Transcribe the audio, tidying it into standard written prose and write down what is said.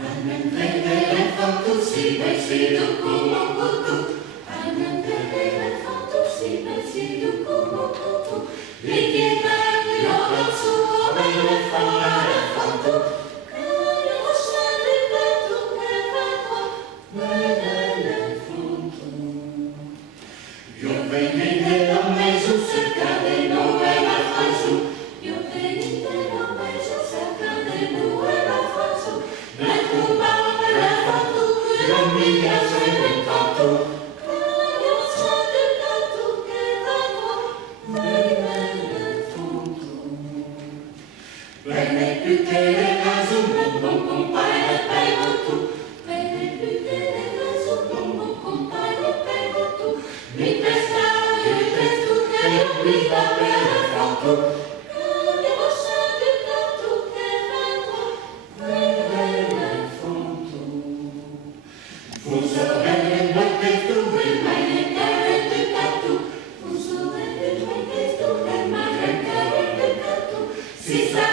Amen, vedere fatto sì, vestito come tu. Amen, vedere fatto sì, vestito come tu. E chiedere io al suo bene fare fatto. Che io senti che tu che vedo, vedere fatto. Io venite da me su cerca di dove la faccio. Io venite da me su cerca di dove la faccio. Nel cubare la fatto, io mi piace diventato. Che io sento che tu che vedo, vedere fatto. Bene più che nel caso non compare per tu. Bene più che nel caso non compare per tu. Mi prestavi il testo che mi va bene fatto. Che io sento che tu che vedo, vedere fatto. Fuso bene il tuo testo e mai leggere che tu. Fuso bene il tuo testo e mai leggere che tu. Si sa